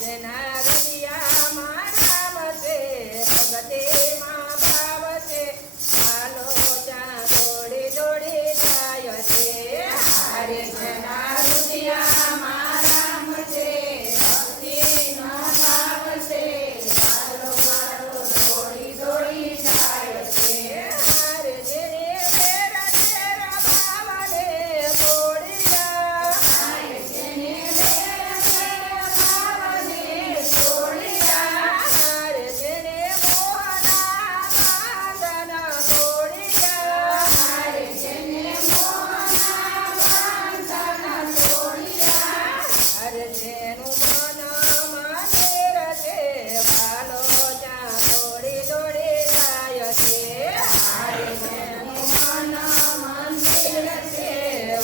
જેના હૃદયમાં રામ છે, ભગતીમાં ભાવ છે, ચાલો જ્યાં દોડી દોડી જાય છે. હરે જેના હૃદયમાં રામ છે, ભક્તિનો ભાવ છે, ચાલો મારો દોડી દોડી જાય છે. હરે જેને વેરા તેરા ભાવને છોડ્યા, હરે જેને વેરા તેરા ભાવને છોડ્યા, હરે જેને મોહના બંધન તોડ્યા, હરે જેને મોહના બંધન તોડ્યા, હરે જેનું મન મંદિર છે, ભાલો જ્યાં દોડી દોડી જાય છે. હરે જેનું મન મંદિર છે,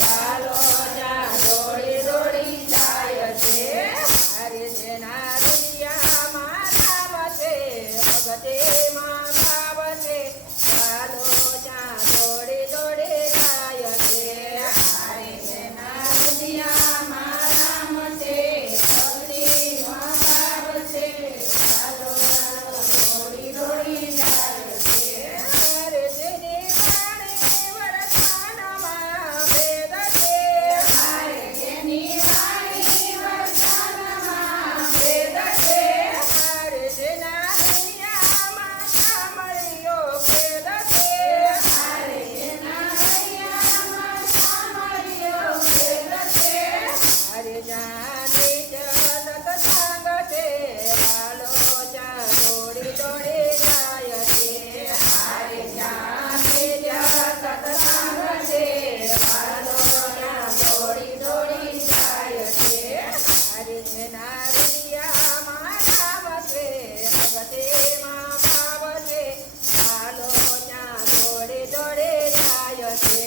ભાલો જ્યાં દોડી દોડી જાય છે. હરે જેના હૃદયમાં રામ છે, ભગતીમાં ભાવ છે, ચાલો જ્યાં દોડી દોડી જાય છે. હરે જેના હૃદયમાં રામ છે, ભક્તિમાં ભાવ છે, ચાલો મારો દોડી દોડી જાય છે. હરે જેની વાણી વરસાનમાં ભેદ છે, હરે જેની વાણી વરસાનમાં ભેદ છે, હરે જેના હૈયામાં સાંભળ્યો ભેદ છે, હરે જેના હૈયામાં સાંભળ્યો ભેદ છે, હરે જાની સતસંગ છે, ભાલો જ્યાં દોડી દોડી જાય છે. હરે જાની સતસંગ છે, ભાલો જ્યાં દોડી દોડી જાય છે. હરે જેના હૃદયમાં રામ છે, ભગતીમાં ભાવ છે, ભાલો જ્યાં દોડી દોડી જાય છે.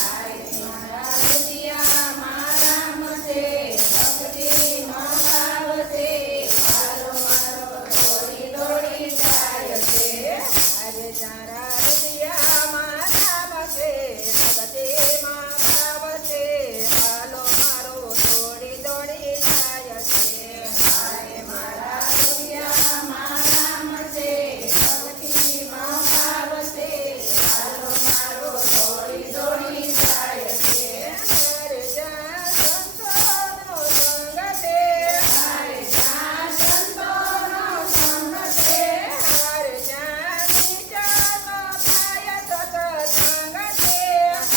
હરે મારા હૃદયમાં રામ છે, ભક્તિમાં ભાવ છે, ભાલો મારો દોડી દોડી જાય છે. હરે તારા હૃદયમાં રામ છે, ભક્તિમાં ભાવ છે, ભાલો મારો દોડી દોડી જાય છે. હરે મારા હૃદયમાં રામ છે, ભક્તિમાં ભાવ છે, ભાલો મારો દોડી દોડી જાય છે. હરે જ્યાં સંતોનો સંગ છે, હરે જ્યાં સંતોનો સંગ છે, હરે જ્યાં નિત્યનો થાય સત્સંગ છે,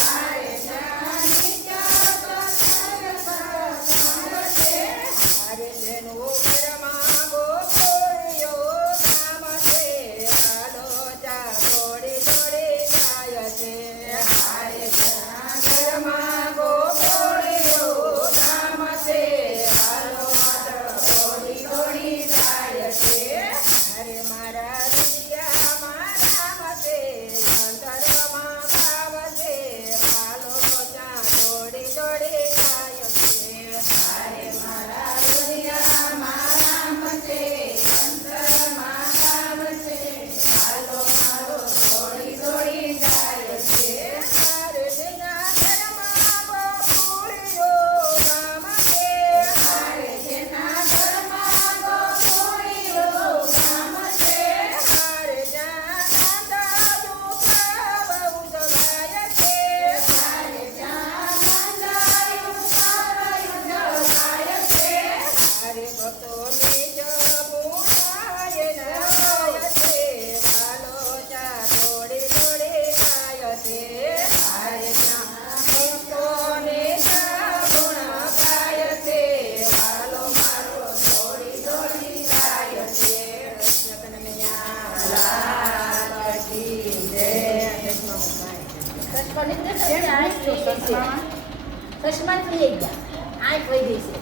હરે જ્યાં નિત્યનો થાય સત્સંગ છે, હરે જેનું ઘરમાં ગોકુળિયો ધામ છે, ભાલો જ્યાં દોડી દોડી જાય છે. હરે જેના ઘરમાં ગોકુળિયો ધામ છે, ભાલો માત્ર દોડી દોડી જાય છે. હરે મારા હૃદયમાં રામ છે, અંતરમાં ભાવ છે, ભાલો જ્યાં દોડી દોડી જાય છે. હરે મારા હૃદયમાં રામ છે, અંતરમાં ભાવ છે, ભાલો મારો દોડી દોડી જાય છે. હરે જેના ઘરમાં ગોકુળિયો ગામ છે, હરે જેના ઘરમાં ગોકુળિયો ગામ છે, હરે જ્યાં નંદાયું ઉજવાય છે, હરે જ્યાં નંદાયું ઉજવાય છે, હરે ભક્તોની જમુનાએ નવાય છે, ભાલો જ્યાં દોડી દોડી જાય છે. હરે જ્યાં ભક્તોની જમુન ગાય છે, ભાલો મારો દોડી દોડી જાય છે. કૃષ્ણ કનૈયા લાલ કી જય. ચશ્મા થઈ ગયા, આંખ વહી ગઈ છે.